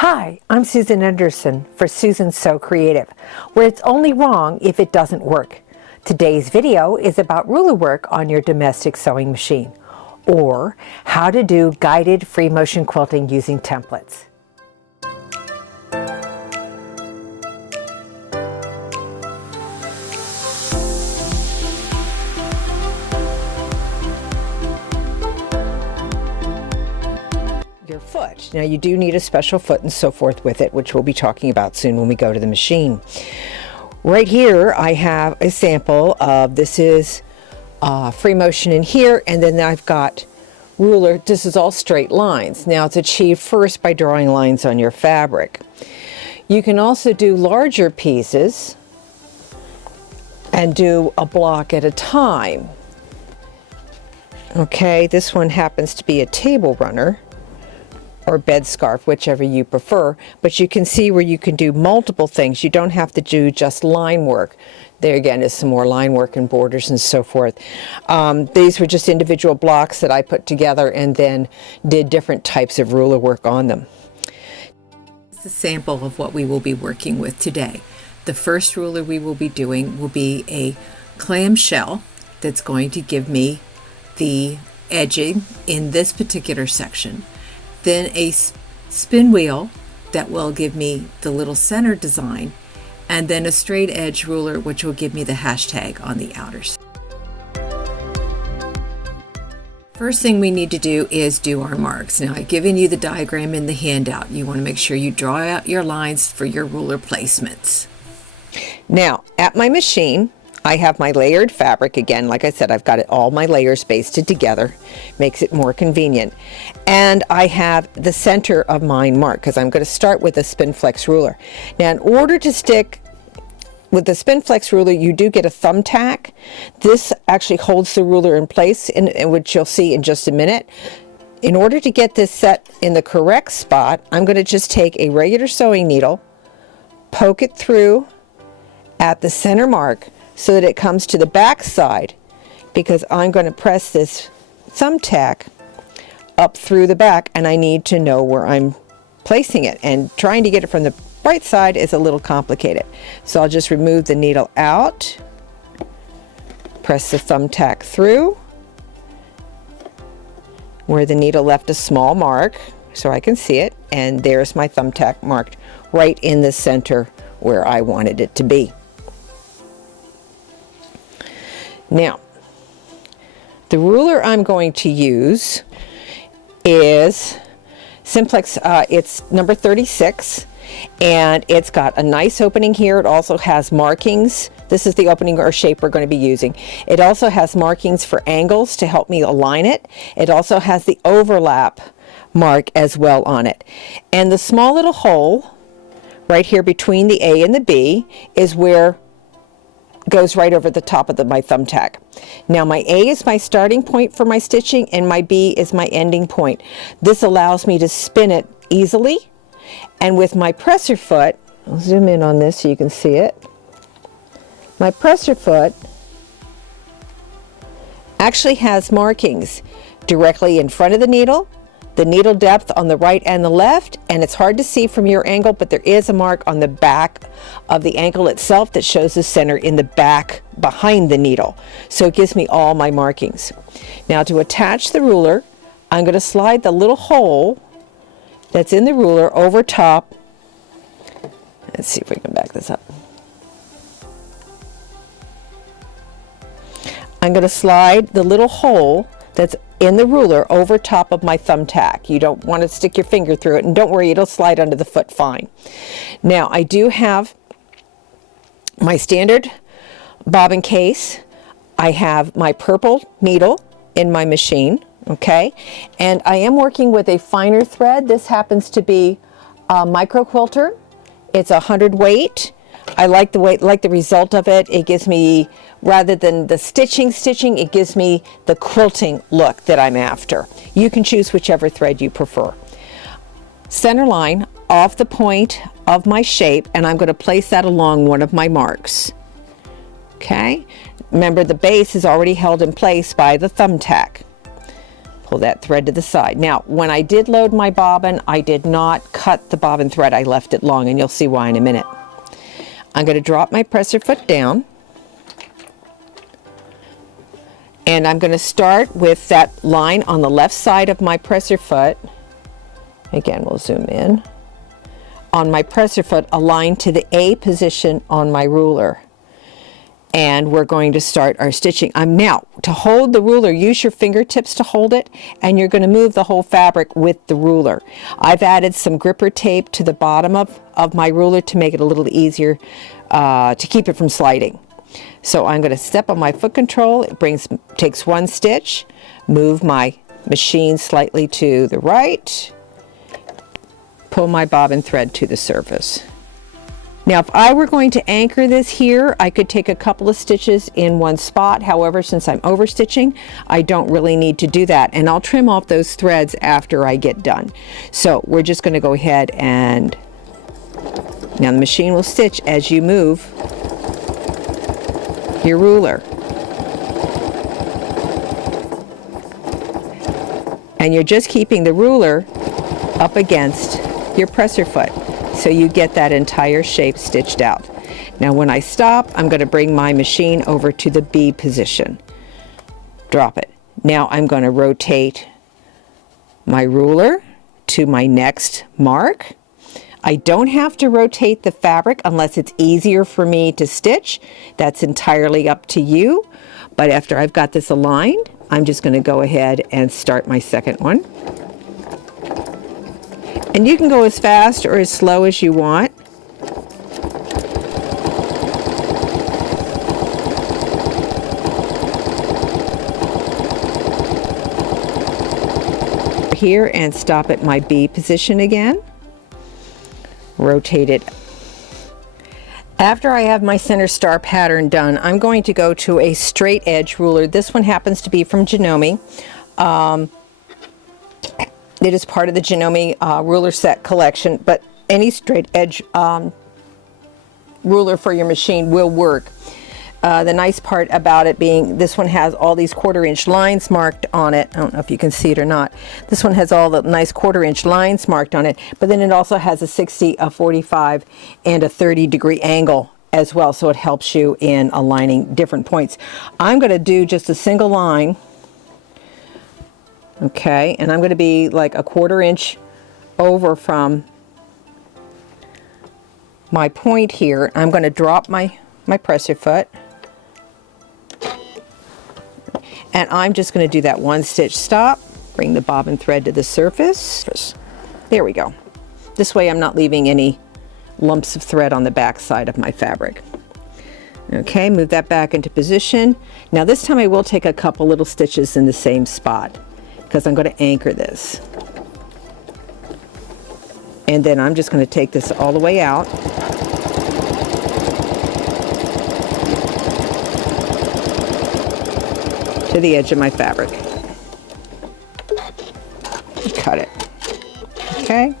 Hi, I'm Susan Anderson for Susan So Creative, where it's only wrong if it doesn't work. Today's video is about ruler work on your domestic sewing machine, or how to do guided free motion quilting using templates. Your foot. Now you do need a special foot and so forth with it, which we'll be talking about soon when we go to the machine. Right here I have a sample of, this is free motion in here, and then I've got ruler. This is all straight lines. Now it's achieved first by drawing lines on your fabric. You can also do larger pieces and do a block at a time. Okay, this one happens to be a table runner or bed scarf, whichever you prefer, but you can see where you can do multiple things. You don't have to do just line work. There again is some more line work and borders and so forth. These were just individual blocks that I put together and then did different types of ruler work on them. This is a sample of what we will be working with today. The first ruler we will be doing will be a clamshell that's going to give me the edging in this particular section. Then a spin wheel that will give me the little center design, and then a straight edge ruler which will give me the hashtag on the outers. First thing we need to do is do our marks. Now I've given you the diagram in the handout. You want to make sure you draw out your lines for your ruler placements. Now at my machine I have my layered fabric. Again, like I said, I've got all my layers basted together, makes it more convenient. And I have the center of mine marked because I'm going to start with a spin flex ruler. Now in order to stick with the spin flex ruler, you do get a thumbtack. This actually holds the ruler in place, in which you'll see in just a minute. In order to get this set in the correct spot, I'm going to just take a regular sewing needle, poke it through at the center mark so that it comes to the back side, because I'm going to press this thumbtack up through the back and I need to know where I'm placing it, and trying to get it from the right side is a little complicated. So I'll just remove the needle out, press the thumbtack through where the needle left a small mark so I can see it, and there's my thumbtack marked right in the center where I wanted it to be. Now, the ruler I'm going to use is Simplex, it's number 36, and it's got a nice opening here. It also has markings. This is the opening or shape we're going to be using. It also has markings for angles to help me align it. It also has the overlap mark as well on it. And the small little hole right here between the A and the B is where goes right over the top of my thumbtack. Now my A is my starting point for my stitching and my B is my ending point. This allows me to spin it easily, and with my presser foot, I'll zoom in on this so you can see it. My presser foot actually has markings directly in front of the needle depth on the right and the left, and it's hard to see from your angle, but there is a mark on the back of the ankle itself that shows the center in the back behind the needle. So it gives me all my markings. Now to attach the ruler, I'm going to slide the little hole that's in the ruler over top. Let's see if we can back this up. I'm going to slide the little hole that's in the ruler over top of my thumbtack. You don't want to stick your finger through it, and don't worry, it'll slide under the foot fine. Now I do have my standard bobbin case. I have my purple needle in my machine, okay, and I am working with a finer thread. This happens to be a micro quilter. It's 100 weight. I like the weight, like the result of it. It gives me, rather than the stitching, it gives me the quilting look that I'm after. You can choose whichever thread you prefer. Center line off the point of my shape, and I'm going to place that along one of my marks. Okay, remember the base is already held in place by the thumbtack. Pull that thread to the side. Now, when I did load my bobbin, I did not cut the bobbin thread. I left it long, and you'll see why in a minute. I'm going to drop my presser foot down, and I'm going to start with that line on the left side of my presser foot. Again, we'll zoom in. On my presser foot, aligned to the A position on my ruler. And we're going to start our stitching. Now, to hold the ruler, use your fingertips to hold it, and you're going to move the whole fabric with the ruler. I've added some gripper tape to the bottom of my ruler to make it a little easier to keep it from sliding. So I'm going to step on my foot control. It takes one stitch, move my machine slightly to the right, pull my bobbin thread to the surface. Now, if I were going to anchor this here, I could take a couple of stitches in one spot. However, since I'm overstitching, I don't really need to do that. And I'll trim off those threads after I get done. So we're just going to go ahead and, now the machine will stitch as you move your ruler. And you're just keeping the ruler up against your presser foot, so you get that entire shape stitched out. Now when I stop, I'm going to bring my machine over to the B position. Drop it. Now I'm going to rotate my ruler to my next mark. I don't have to rotate the fabric unless it's easier for me to stitch. That's entirely up to you. But after I've got this aligned, I'm just going to go ahead and start my second one. And you can go as fast or as slow as you want. Here and stop at my B position again. Rotate it. After I have my center star pattern done, I'm going to go to a straight edge ruler. This one happens to be from Janome. It is part of the Janome ruler set collection, but any straight edge ruler for your machine will work. The nice part about it being this one has all these 1/4 inch lines marked on it. I don't know if you can see it or not. This one has all the nice 1/4 inch lines marked on it, but then it also has a 60, a 45, and a 30-degree angle as well, so it helps you in aligning different points. I'm going to do just a single line. Okay, and I'm going to be like a 1/4 inch over from my point here. I'm going to drop my presser foot, and I'm just going to do that one stitch stop, bring the bobbin thread to the surface. There we go. This way I'm not leaving any lumps of thread on the back side of my fabric. Okay, move that back into position. Now this time I will take a couple little stitches in the same spot, because I'm going to anchor this. And then I'm just going to take this all the way out. To the edge of my fabric. Cut it. Okay.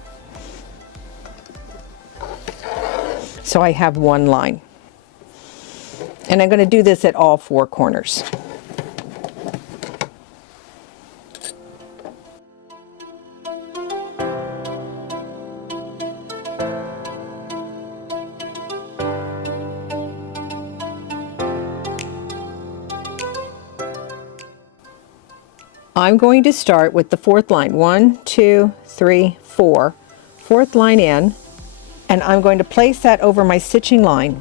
So I have one line. And I'm going to do this at all 4 corners. I'm going to start with the 4th line. 1, 2, 3, 4. 4th line in, and I'm going to place that over my stitching line.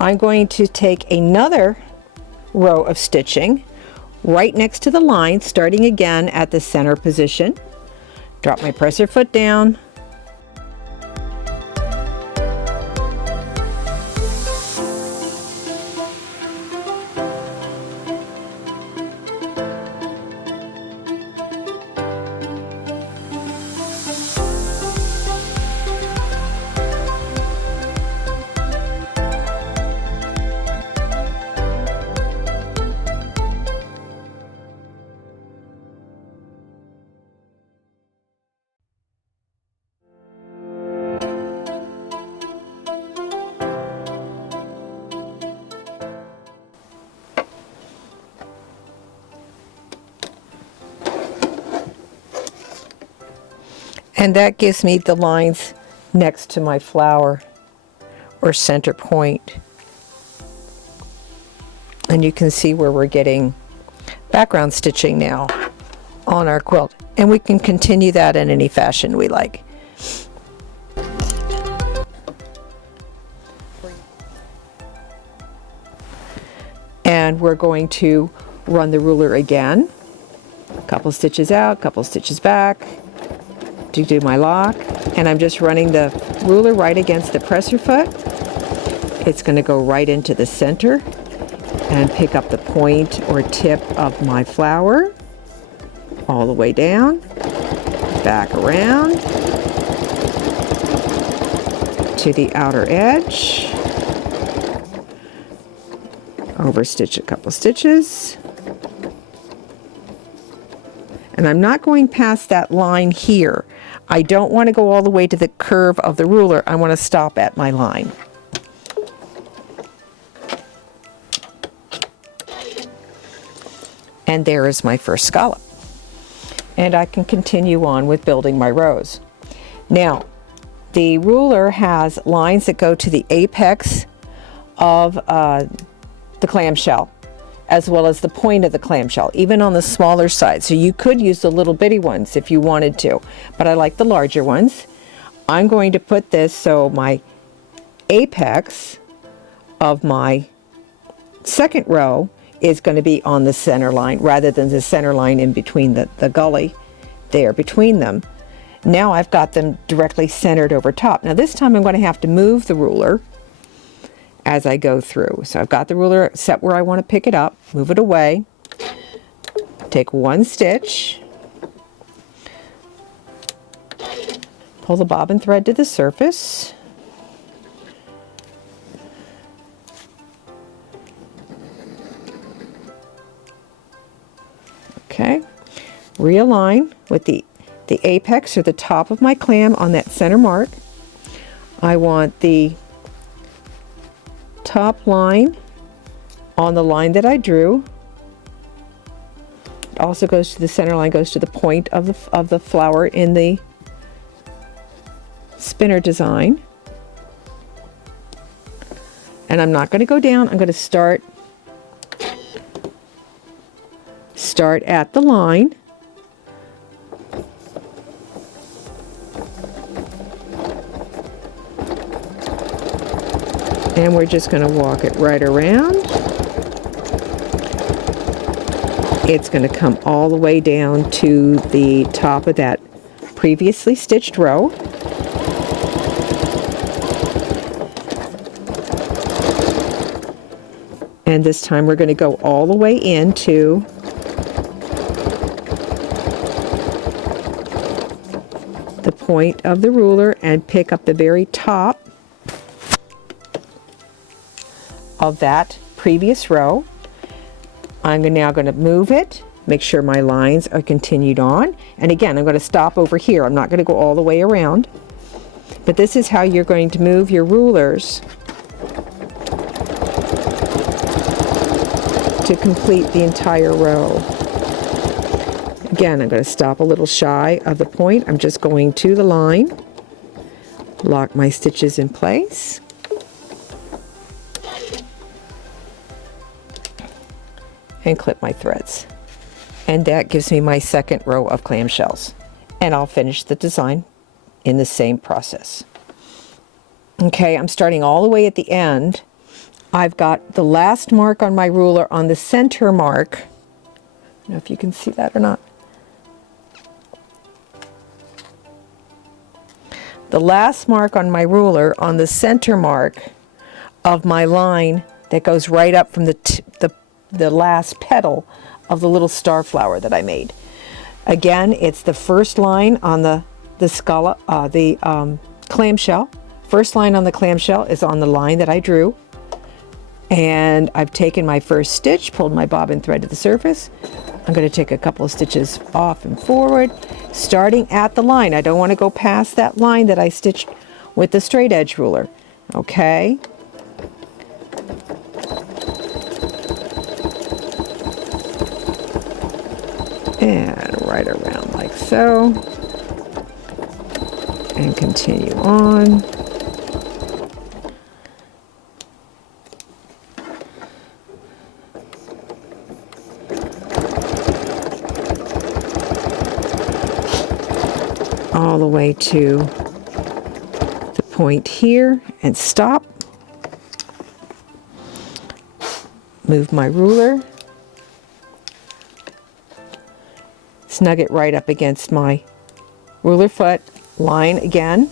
I'm going to take another row of stitching right next to the line, starting again at the center position. Drop my presser foot down. And that gives me the lines next to my flower or center point. And you can see where we're getting background stitching now on our quilt. And we can continue that in any fashion we like. And we're going to run the ruler again. A couple stitches out, couple stitches back to do my lock. And I'm just running the ruler right against the presser foot. It's going to go right into the center and pick up the point or tip of my flower all the way down, back around to the outer edge, over stitch a couple stitches. And I'm not going past that line here. I don't want to go all the way to the curve of the ruler. I want to stop at my line. And there is my first scallop. And I can continue on with building my rows. Now, the ruler has lines that go to the apex of the clamshell, as well as the point of the clamshell, even on the smaller side. So you could use the little bitty ones if you wanted to, but I like the larger ones. I'm going to put this so my apex of my second row is going to be on the center line rather than the center line in between the gully there between them. Now I've got them directly centered over top. Now this time I'm going to have to move the ruler as I go through. So I've got the ruler set where I want to pick it up, move it away, take one stitch, pull the bobbin thread to the surface, okay, realign with the apex or the top of my clam on that center mark. I want the top line on the line that I drew. It also goes to the center line, goes to the point of the flower in the spinner design. And I'm not going to go down. I'm going to start at the line. And we're just going to walk it right around. It's going to come all the way down to the top of that previously stitched row. And this time we're going to go all the way into the point of the ruler and pick up the very top of that previous row. I'm now going to move it, make sure my lines are continued on, and again I'm going to stop over here. I'm not going to go all the way around, but this is how you're going to move your rulers to complete the entire row. Again, I'm going to stop a little shy of the point. I'm just going to the line, lock my stitches in place, and clip my threads. And that gives me my second row of clamshells. And I'll finish the design in the same process. Okay, I'm starting all the way at the end. I've got the last mark on my ruler on the center mark. I don't know if you can see that or not. The last mark on my ruler on the center mark of my line that goes right up from the last petal of the little star flower that I made. Again, it's the first line on the clamshell. First line on the clamshell is on the line that I drew. And I've taken my first stitch, pulled my bobbin thread to the surface. I'm going to take a couple of stitches off and forward, starting at the line. I don't want to go past that line that I stitched with the straight edge ruler. Okay. And right around like so. and continue on. All the way to the point here and stop. Move my ruler. Snug it right up against my ruler foot. Line again.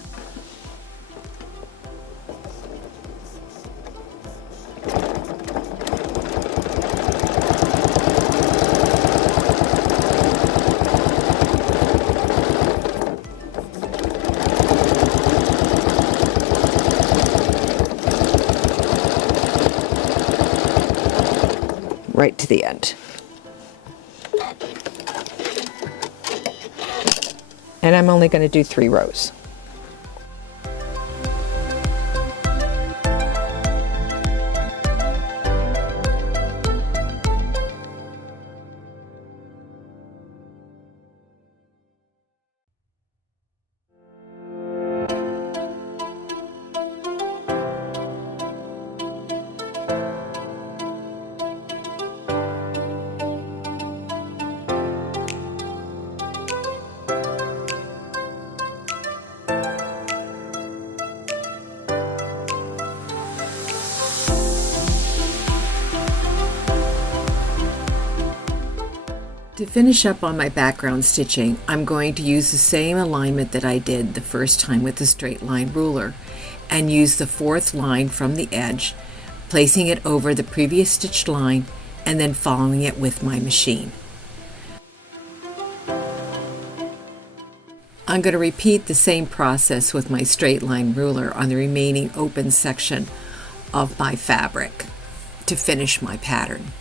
Right to the end. And I'm only going to do 3 rows. To finish up on my background stitching, I'm going to use the same alignment that I did the first time with the straight line ruler and use the 4th line from the edge, placing it over the previous stitched line and then following it with my machine. I'm going to repeat the same process with my straight line ruler on the remaining open section of my fabric to finish my pattern.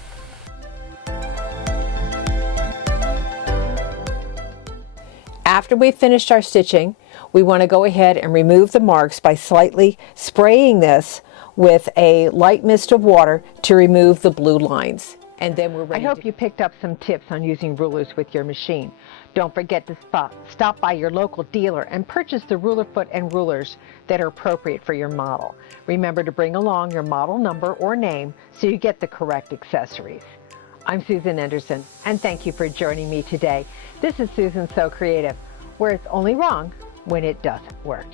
After we've finished our stitching, we want to go ahead and remove the marks by slightly spraying this with a light mist of water to remove the blue lines. And then we're ready. I hope you picked up some tips on using rulers with your machine. Don't forget to stop by your local dealer and purchase the ruler foot and rulers that are appropriate for your model. Remember to bring along your model number or name so you get the correct accessories. I'm Susan Anderson, and thank you for joining me today. This is Susan So Creative, where it's only wrong when it doesn't work.